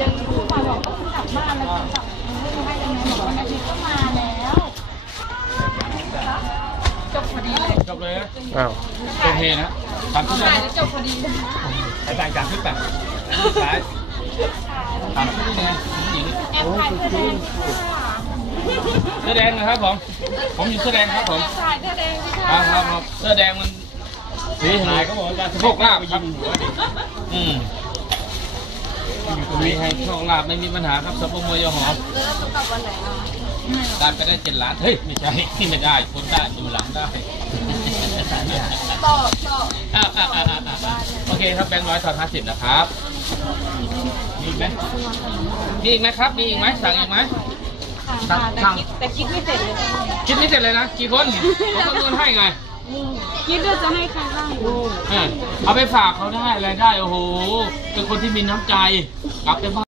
ยังอยู่มาบอกก็กลับบ้านแล้วกลับไม่ให้ยังไงบอกว่าอาทิตย์ก็มาแล้วจบพอดีเลยจบเลยนะอ้าวโอเคนะทำทุกอย่างถ่ายแล้วจบพอดีเลยไอ้ต่างจากขึ้นแบบซ้ายทำที่นี่ไงหญิงแอบถ่ายเสื้อแดงค่ะเสื้อแดงนะครับผม ผมอยู่เสื้อแดงครับผมแอบถ่ายเสื้อแดงพี่คค่ะรับครับครับเสื้อแดงมัน สีหายเขาบอกว่าโชคลาภครับอืมมีให้โชคลาภไม่มีปัญหาครับสปมวยหอมเลิกกลับวันไหนอะตามไปได้เจ็ดล้านเฮ้ยไม่ใช่ที่ไม่ได้คนได้ดูหลังได้ต่อต่ออะอะอะอะอะโอเคครับแบงค์ร้อยทอนห้าสิบนะครับมีอีกไหมมีอีกไหมครับมีอีกไหมสั่งอีกไหมค่ะแต่คิดแต่คิดไม่เสร็จเลยคิดไม่เสร็จเลยนะกี่คนผมก็เงินให้ไง คิดว่าจะให้ใครบ้างเออเอาไปฝากเขาได้อะไรได้ โอ้โห เป็นคนที่มีน้ำใจ กลับไปบ้าน